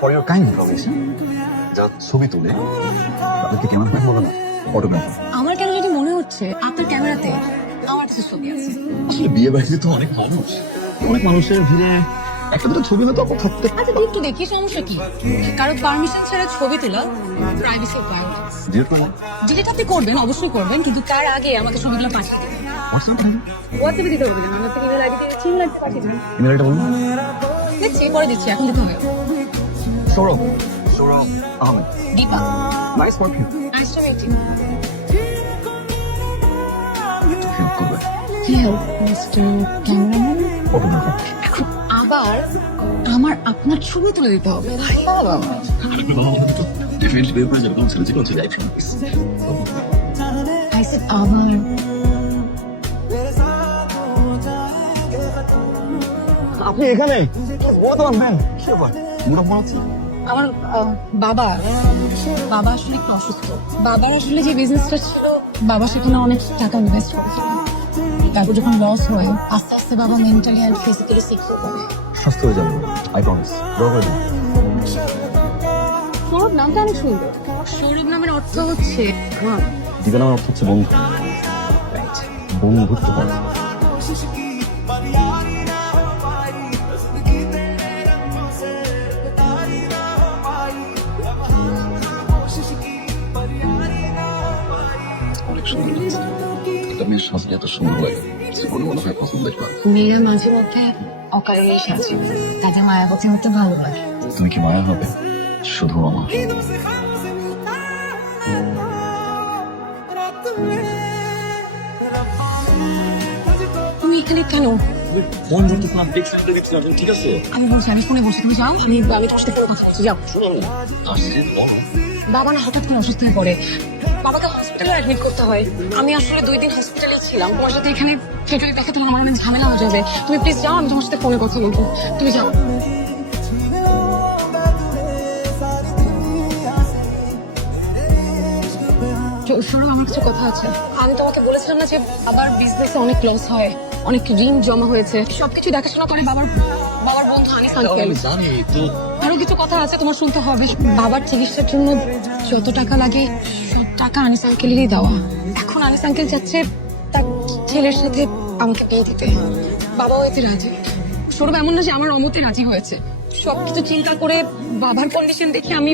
For your kind information, যা ছবি তুলে তাদেরকে ক্যামেরা ম্যান হবে না, ফটোগ্রাফার। আমার কেন যদি মনে হচ্ছে আপনার ক্যামেরাতে আমার কিছু ছবি আছে। আসলে বিয়ে বাড়িতে তো অনেক মানুষ, অনেক মানুষের ভিড়ে একটা দুটো ছবি তো তখন থাকতে। আচ্ছা একটু দেখি, সমস্যা কি? কারো পারমিশন ছাড়া ছবি তোলা প্রাইভেসি ভায়োলেন্স। ডিলিট আপনি করবেন, অবশ্যই করবেন, কিন্তু তার আগে আমাকে ছবিগুলো পাঠিয়ে দেবেন। হোয়াটসঅ্যাপে দিতে হবে না, আমার থেকে ইমেল আইডি দিয়েছি, ইমেল আইডি পাঠিয়ে দেবেন। ইমেলটা বলুন। দেখছি, পরে দিচ্ছি, এখন দিতে হবে। Sourav, Sourav Ahmed. Dipa, nice work you. Nice to meet you. Help করবে কি হেল্প মিস্টার ক্যামেরাম্যান? ফটোগ্রাফার। এখন আবার আমার আপনার ছবি তুলে দিতে হবে। বাবা, ডেফিনেটলি বিয়ে করে যাবে, কোনো ছেলে যে কোনো ছেলে অ্যাকশন প্লিজ। I said আবার। আপনি এখানে কত আনবেন? কি ব্যাপার? মুড়া মারছি। আমার বাবা বাবা আসলে একটু অসুস্থ। বাবার আসলে যে বিজনেসটা ছিল, বাবা সেখানে অনেক টাকা ইনভেস্ট করেছিল। তারপর যখন লস হয়, আস্তে আস্তে বাবা মেন্টালি আর ফিজিক্যালি সিকিউর হবে। সুস্থ হয়ে যাবে, আই প্রমিস। দোয়া করে দিন। সৌরভ নামটা অনেক সুন্দর। সৌরভ নামের অর্থ হচ্ছে ঘর। দিবেন আমার অর্থ হচ্ছে বন্ধু। বন্ধুত্ব হয়। অনেক সুন্দর লাগছে। এটা মেয়ের সাজলে এত সুন্দর লাগে, জীবনে মনে হয় পছন্দ দেখবা। মেয়েরা মাঝে মধ্যে অকারণেই সাজে, তাদের মায়াবতী হতে ভালো লাগে। তুমি কি মায়া হবে? শুধু আমার। তুমি এখানে কেন? ফোন ধরতে না, টেক্সট করতে গেছিলাম, ঠিক আছে? আমি বলছি, আমি ফোনে বসে, তুমি যাও, আমি তোমার সাথে ফোনে কথা বলছি, যাও। শোনো না, আসছি বলো। বাবা না হঠাৎ করে অসুস্থ হয়ে পড়ে, বাবাকে হসপিটালে অ্যাডমিট করতে হয়। আমি আসলে 2 দিন হসপিটালে ছিলাম, তোমার সাথে এখানে ফেটে দেখে তোমার আমার অনেক ঝামেলা হয়ে যাবে। তুমি প্লিজ যাও, আমি তোমার সাথে ফোনে কথা বলবো, তুমি যাও। শোনো, আমার কিছু কথা আছে। আমি তোমাকে বলেছিলাম না যে বাবার বিজনেসে অনেক লস হয়, অনেক ঋণ জমা হয়েছে, সবকিছু দেখাশোনা করে বাবার বাবার বন্ধু আনিস আঙ্কেল। জানি তো। আরো কিছু কথা আছে, তোমার শুনতে হবে। বাবার চিকিৎসার জন্য যত টাকা লাগে সব টাকা আনিস আঙ্কেলেরই দেওয়া। এখন আনিস আঙ্কেল যাচ্ছে তার ছেলের সাথে আমাকে বিয়ে দিতে। বাবাও এতে রাজি। সৌরভ এমন না যে আমার অমতে রাজি হয়েছে, সবকিছু চিন্তা করে বাবার কন্ডিশন দেখে আমি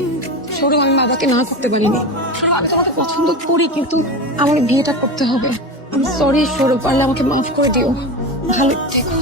বাবাকে না করতে পারিনি। সৌরভ, আমি তোমাকে পছন্দ করি, কিন্তু আমার বিয়েটা করতে হবে। আমি সরি সৌরভ, পারলে আমাকে মাফ করে দিও। ভালো থেকো।